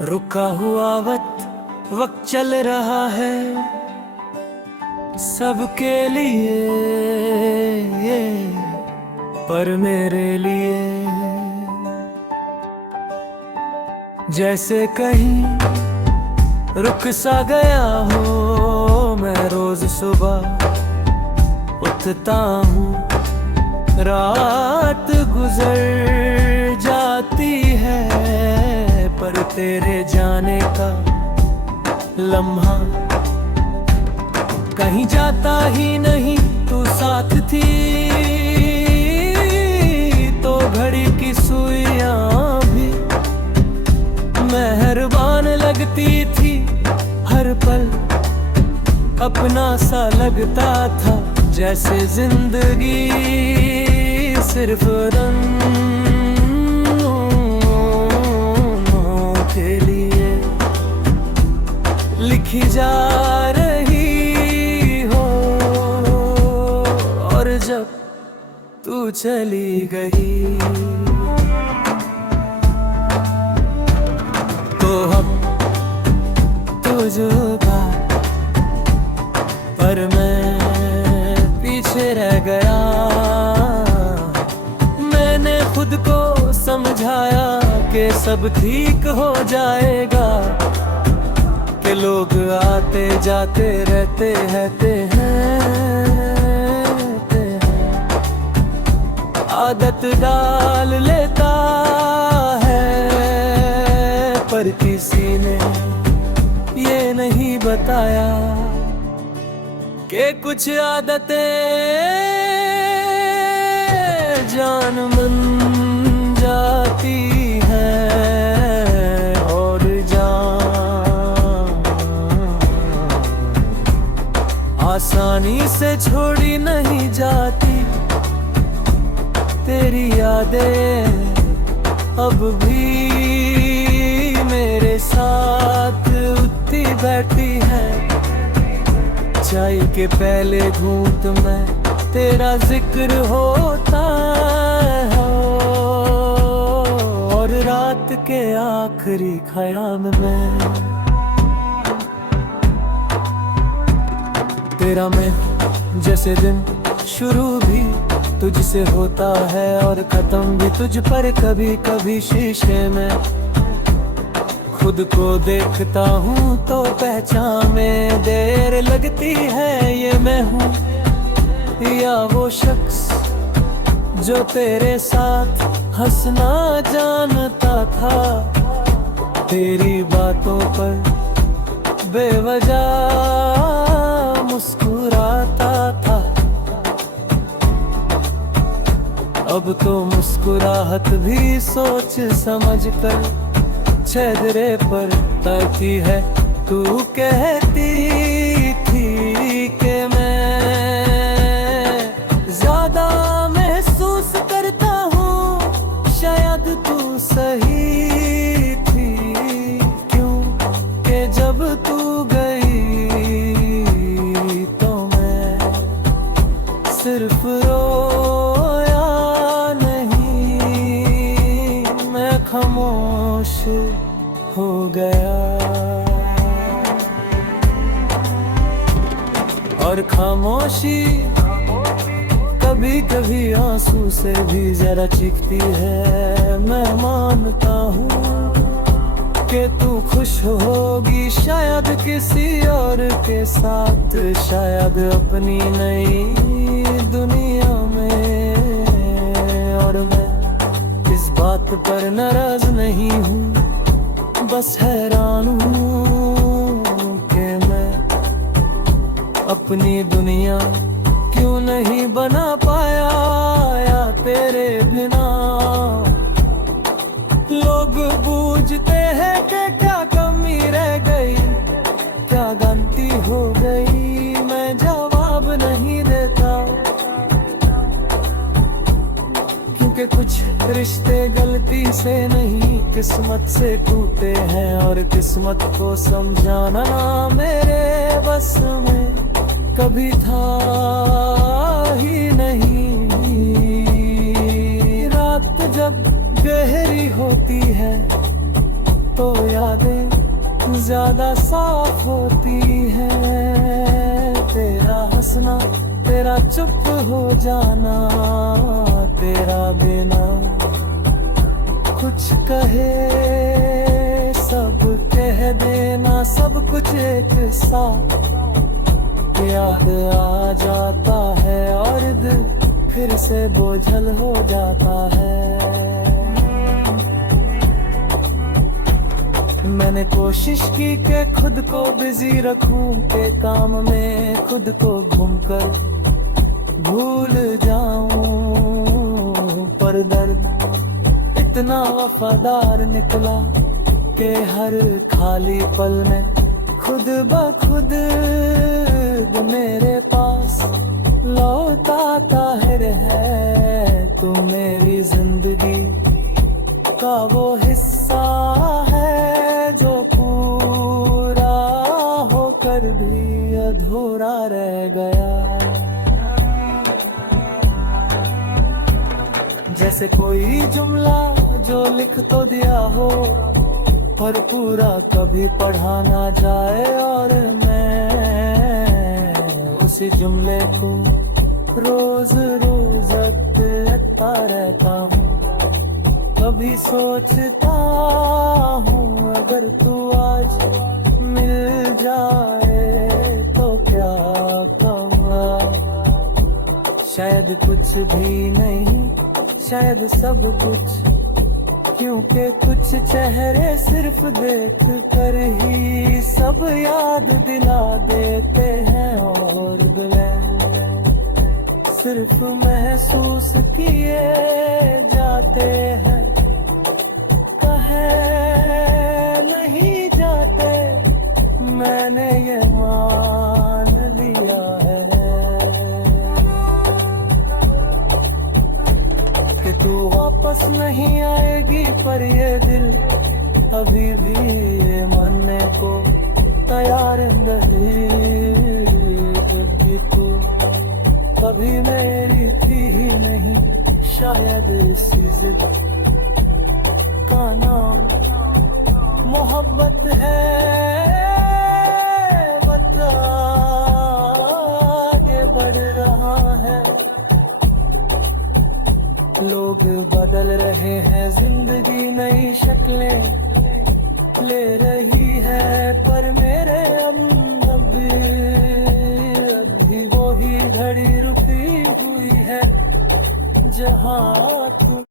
रुका हुआ वक्त चल रहा है सबके लिए, पर मेरे लिए जैसे कहीं रुक सा गया हो। मैं रोज सुबह उठता हूँ, रात गुजर जाती है, पर तेरे जाने का लम्हा कहीं जाता ही नहीं। तू साथ थी तो घड़ी की सुइयां भी मेहरबान लगती थी। हर पल अपना सा लगता था, जैसे जिंदगी सिर्फ के लिए लिखी जा रही हो। और जब तू चली गई तो हम तुझका, पर मैं पीछे रह गया। मैंने खुद को समझाया कि सब ठीक हो जाएगा, कि लोग आते जाते रहते हैं। आदत डाल लेता है, पर किसी ने ये नहीं बताया कि कुछ आदतें जान बन जाती हैं, और जान आसानी से छोड़ी नहीं जाती। तेरी यादें अब भी मेरे साथ उठती बैठी है। चाय के पहले घूंट में तेरा जिक्र होता है, और रात के आखिरी ख्याल में तेरा मैं जैसे दिन शुरू भी तुझसे होता है, और खत्म भी तुझ पर। कभी कभी शीशे में खुद को देखता हूँ तो पहचान में देर लगती है। ये मैं हूँ या वो शख्स जो तेरे साथ हंसना जानता था, तेरी बातों पर बेवजह मुस्कुराता था। अब तो मुस्कुराहट भी सोच समझ कर चेहरे पर तकी है। तू कहती थी कि मैं ज्यादा महसूस करता हूँ, शायद तू सही थी। क्यों कि जब तू गई तो मैं सिर्फ रोया नहीं, मैं खामोश हो गया। और खामोशी कभी कभी आंसू से भी जरा चीखती है। मैं मानता हूँ कि तू खुश होगी शायद किसी और के साथ, शायद अपनी नई दुनिया में। और मैं इस बात पर नाराज नहीं हूँ, बस हैरान हूँ कि मैं अपनी दुनिया क्यों नहीं बना पाया या तेरे बिना। लोग पूछते हैं कि क्या कमी रह गई, क्या गलती हो गई, मैं जवाब नहीं देता। क्योंकि कुछ रिश्ते गलती से नहीं किस्मत से टूटे हैं, और किस्मत को समझाना मेरे बस में कभी था ही नहीं। रात जब गहरी होती है तो यादें ज्यादा साफ होती हैं। तेरा हंसना, तेरा चुप हो जाना, तेरा बिना कुछ कहे सब कह देना, सब कुछ एक साथ याद आ जाता है और दिल फिर से बोझल हो जाता है। मैंने कोशिश की कि खुद को बिजी रखूं, के काम में खुद को घूमकर भूल जाऊं, पर दर्द इतना वफादार निकला कि हर खाली पल में खुद ब खुद मेरे पास लौट आता है। तू मेरी जिंदगी का वो हिस्सा है जो पूरा होकर भी अधूरा रह गया। जैसे कोई जुमला जो लिख तो दिया हो, पर पूरा कभी पढ़ा ना जाए, और मैं उसी जुमले को रोज रोज लिखता रहता हूँ। कभी सोचता हूँ अगर तू आज मिल जाए तो क्या कहूँगा। शायद कुछ भी नहीं, शायद सब कुछ, क्योंकि कुछ चेहरे सिर्फ देख कर ही सब याद दिला देते हैं, और सिर्फ महसूस किए जाते हैं, कहे नहीं जाते। मैंने ये मान लिया है कि तू वापस नहीं आएगी, पर ये दिल अभी भी ये मानने को तैयार नहीं। कभी तू कभी मेरी थी ही नहीं, शायद इसी जिद का नाम मोहब्बत है। बता आगे बढ़ रहा है, लोग बदल रहे हैं, जिंदगी नई शक्लें ले रही है, पर मेरे अभी वो ही घड़ी रुकी हुई है जहाँ तू